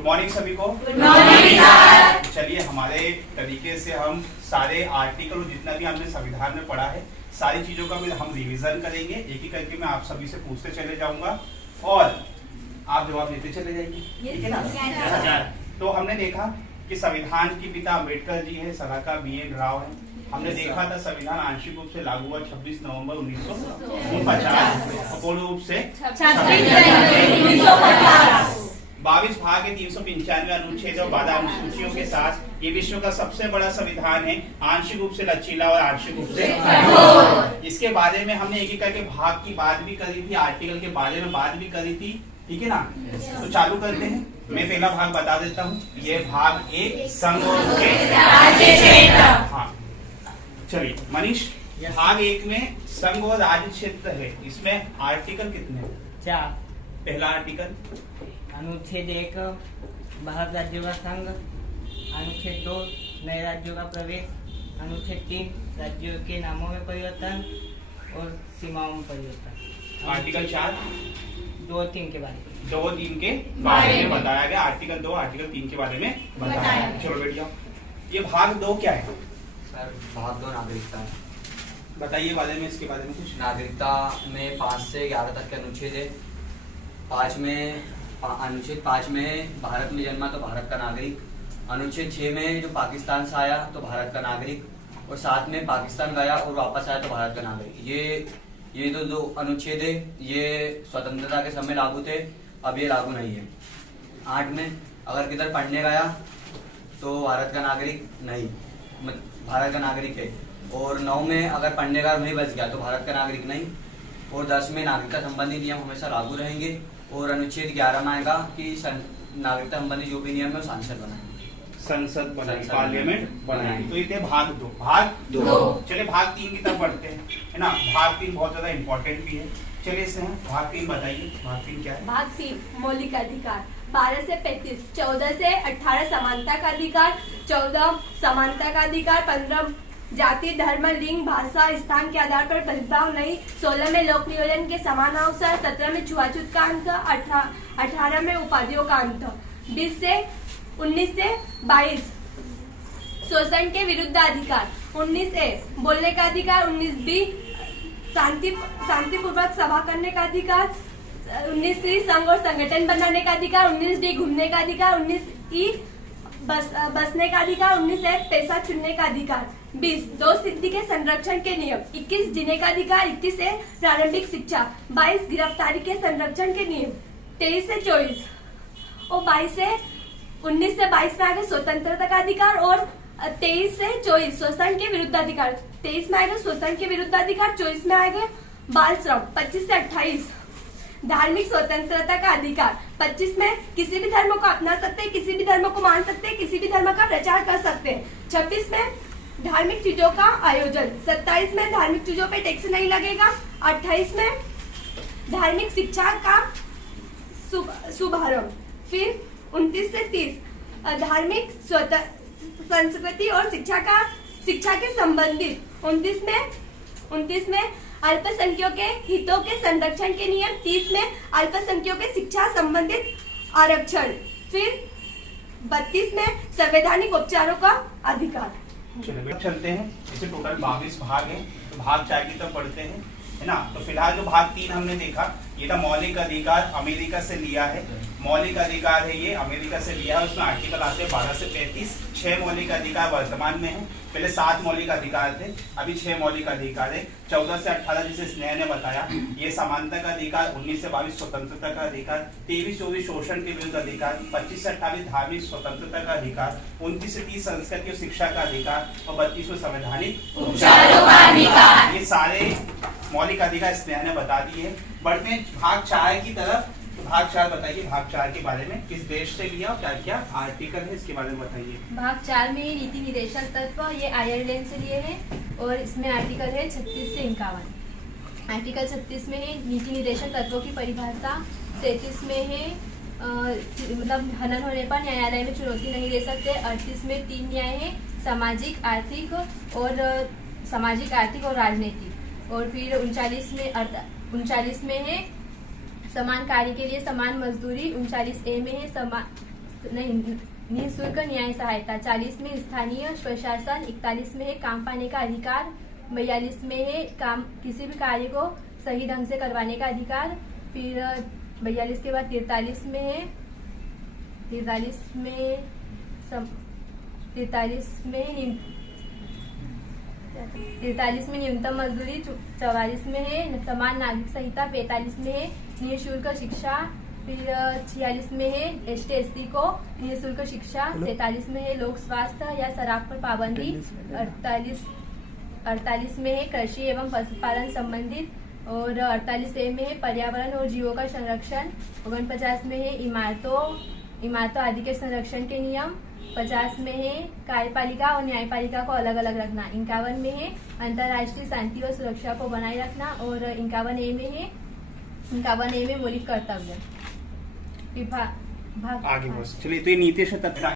Good morning सभी को। Good morning sir. चलिए हमारे तरीके से हम सारे आर्टिकल जितना भी हमने संविधान में पढ़ा है सारी चीजों का भी हम रिवीजन करेंगे। एक एक करके मैं आप सभी से पूछते चले जाऊंगा और आप जवाब देते चले जाएंगे, ठीक है ना। तो हमने देखा कि संविधान के पिता अम्बेडकर जी है, सलाहकार BN राव है। हमने देखा था संविधान आंशिक रूप से लागू हुआ 26 नवंबर 1949 और पूर्ण रूप से 22 भाग के 395 अनुच्छेद और 12 अनुसूचियों के साथ ये विश्व का सबसे बड़ा संविधान है, आंशिक रूप से लचीला और आंशिक रूप से कठोर। इसके बारे में हमने एक एक करके भाग की बात भी करी थी, आर्टिकल के बारे में बात भी करी थी, ठीक है ना। तो चालू करते हैं। मैं पहला भाग बता देता हूँ, ये भाग 1 संघ और राज्य क्षेत्र। हाँ चलिए मनीष, भाग 1 में संघ और राज्य क्षेत्र है, इसमें आर्टिकल कितने? 4। पहला आर्टिकल अनुच्छेद 1 भारत राज्यों का संघ, अनुच्छेद 2 नए राज्यों का प्रवेश, अनुच्छेद 3 राज्यों के नामों में परिवर्तन और सीमाओं में परिवर्तन। आर्टिकल 4 2-3 के बारे में 2-3 के बारे में बताया गया। आर्टिकल 2 आर्टिकल 3 के बारे में बताया गया। चलो बैठ जाओ। ये भाग 2 क्या है सर? भाग 2 नागरिकता है। बताइए बारे में, इसके बारे में कुछ। नागरिकता में 5 से 11 तक के अनुच्छेद है। 5 में अनुच्छेद 5 में भारत में जन्मा तो भारत का नागरिक, अनुच्छेद 6 में जो पाकिस्तान से आया तो भारत का नागरिक, और 7 में पाकिस्तान गया और वापस आया तो भारत का नागरिक। ये दो अनुच्छेद है, ये स्वतंत्रता के समय लागू थे, अब ये लागू नहीं है। 8 में अगर किधर पढ़ने गया तो भारत का नागरिक नहीं, भारत का नागरिक है। और 9 में अगर पढ़ने का वहीं बच गया तो भारत का नागरिक नहीं। और 10 में नागरिकता संबंधी नियम हमेशा लागू रहेंगे। और अनुच्छेद 11 में आएगा कि नागरिकता संबंधी जो भी नियम है सांसद बनाएंगे, संसद बनाएंगे, पार्लियामेंट बनाएंगे। तो ये भाग 2। भाग 2 चलिए भाग 3 की तरफ बढ़ते हैं, है ना। भाग 3 बहुत ज्यादा इम्पोर्टेंट भी है। चलिए इससे हम भाग 3 बताइए, भाग 3 क्या है? भाग 3 मौलिक अधिकार 12 से 35, 14 से 18 समानता का अधिकार, 14 समानता का अधिकार, 15 जाति धर्म लिंग भाषा स्थान के आधार पर भेदभाव नहीं, 16 में लोक नियोजन के समान अवसर, 17 में छुआछूत का अंत, 18 में उपाधियों का अंत, 20 से 19 से 22 शोषण के विरुद्ध अधिकार, 19A बोलने का अधिकार, 19B शांतिपूर्वक सभा करने का अधिकार, 19C संघ और संगठन बनाने का अधिकार, 19D घूमने का अधिकार, 19E बसने का अधिकार, 19F पैसा चुनने का अधिकार, 20 दो सिद्धि के संरक्षण के नियम, 21 जीने का अधिकार, 21A प्रारंभिक शिक्षा, 22 गिरफ्तारी के संरक्षण के नियम, 23 से 24 और 19 से 22 में आगे स्वतंत्रता का अधिकार और 23 से 24 शोषण के विरुद्ध अधिकार, 23 में आगे शोषण के विरुद्ध अधिकार, 24 में आगे बाल श्रम, 25 से 28 धार्मिक स्वतंत्रता का अधिकार, 25 में किसी भी धर्म को अपना सकते हैं, किसी भी धर्म को मान सकते हैं, किसी भी धर्म का प्रचार कर सकते हैं, 26 में धार्मिक चीजों का आयोजन, 27 में धार्मिक चीजों पे टैक्स नहीं लगेगा, 28 में धार्मिक शिक्षा का शुभारंभ, फिर 29 से 30 धार्मिक संस्कृति और शिक्षा के संबंधित, 29 में अल्पसंख्यकों के हितों के संरक्षण के नियम, 30 में अल्पसंख्यकों के शिक्षा संबंधित आरक्षण, फिर 32 में संवैधानिक उपचारों का अधिकार। चलते हैं, इसे टोटल 22 भाग है। तो भाग 4 की तरफ पढ़ते हैं, है ना। तो फिलहाल जो भाग 3 हमने देखा ये था मौलिक अधिकार, अमेरिका से लिया है। मौलिक अधिकार है ये अमेरिका से लिया है, उसमें आर्टिकल आते हैं 12 से 35। 6 मौलिक अधिकार वर्तमान में है, पहले 7 मौलिक अधिकार थे, अभी 6 मौलिक अधिकार है। 14 से 18 जिसे स्नेह ने बताया ये समानता का अधिकार, 19 से 22 स्वतंत्रता का अधिकार, 23-24 शोषण के विरुद्ध अधिकार, 25 से 28 धार्मिक स्वतंत्रता का अधिकार, 29 से 30 संस्कृति और शिक्षा का अधिकार और 32 में संवैधानिक उपचारों का अधिकार। ये सारे मौलिक अधिकार स्नेह ने बता दिए। बढ़ते हैं भाग 4 की तरफ। तो भाग 4 बताइए, भाग 4 के बारे में किस देश से लिया और क्या क्या आर्टिकल है इसके बारे में बताइए। भाग 4 में नीति निर्देशक तत्व ये आयरलैंड से लिए हैं और इसमें आर्टिकल है 36 से 51। आर्टिकल 36 में है नीति निर्देशक तत्वों की परिभाषा, 37 में है मतलब हनन होने पर न्यायालय में चुनौती नहीं दे सकते, 38 में 3 न्याय है सामाजिक आर्थिक और राजनीतिक, और फिर 39 में है समान कार्य के लिए समान मजदूरी, 39A में है निःशुल्क न्याय सहायता। 40 में स्थानीय प्रशासन। 41 में है काम पाने का अधिकार। 42 में है काम किसी भी कार्य को सही ढंग से करवाने का अधिकार। फिर 42 के बाद 43 में है 43 में न्यूनतम मजदूरी। 44 में है समान नागरिक संहिता। 45 में है निःशुल्क शिक्षा। फिर 46 में है ST/SC को निःशुल्क शिक्षा। 47 में है लोक स्वास्थ्य या शराब पर पाबंदी। 48 में है कृषि एवं पशुपालन संबंधित। और 48A में है पर्यावरण और जीवों का संरक्षण। 49 में है इमारतों आदि के संरक्षण के नियम। 50 में है कार्यपालिका और न्यायपालिका को अलग अलग रखना। 51 में है अंतर्राष्ट्रीय शांति और सुरक्षा को बनाए रखना। और 51A में मौलिक कर्तव्य। आगे बस चलिए, तो ये नीति से तथ्य